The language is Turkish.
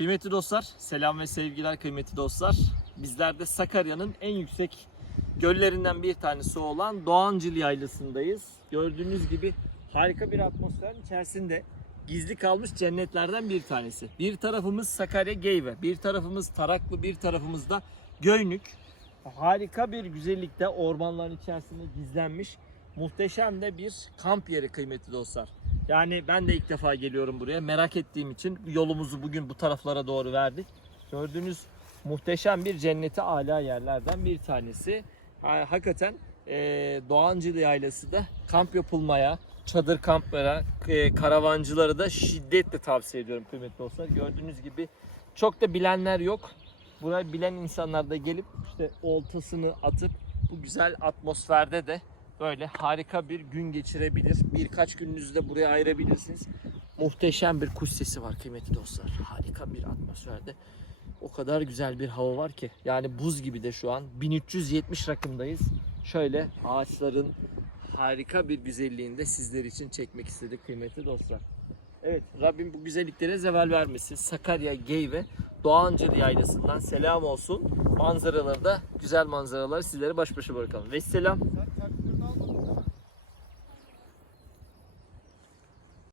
Kıymetli dostlar, selam ve sevgiler kıymetli dostlar. Bizler de Sakarya'nın en yüksek göllerinden bir tanesi olan Doğancıl Yaylası'ndayız. Gördüğünüz gibi harika bir atmosferin içerisinde gizli kalmış cennetlerden bir tanesi. Bir tarafımız Sakarya Geyve, bir tarafımız Taraklı, bir tarafımız da Göynük. Harika bir güzellikte ormanların içerisinde gizlenmiş muhteşem de bir kamp yeri kıymetli dostlar. Yani ben de ilk defa geliyorum buraya. Merak ettiğim için yolumuzu bugün bu taraflara doğru verdik. Gördüğünüz muhteşem bir cenneti ala yerlerden bir tanesi. Ha- Hakikaten e, Doğancılı Yaylası da kamp yapılmaya, çadır kamplara, e, karavancıları da şiddetle tavsiye ediyorum kıymetli dostlar. Gördüğünüz gibi çok da bilenler yok. Buraya bilen insanlar da gelip işte oltasını atıp bu güzel atmosferde de böyle harika bir gün geçirebilir. Birkaç gününüzü de buraya ayırabilirsiniz. Muhteşem bir kuş sesi var kıymetli dostlar. Harika bir atmosferde. O kadar güzel bir hava var ki. Yani buz gibi de şu an. 1370 rakımdayız. Şöyle ağaçların harika bir güzelliğinde sizler için çekmek istedik kıymetli dostlar. Evet Rabbim bu güzelliklere zeval vermesin. Sakarya Geyve Doğancıl Yaylası'ndan selam olsun. Manzaraları da güzel manzaraları sizlere baş başa bırakalım. Vesselam.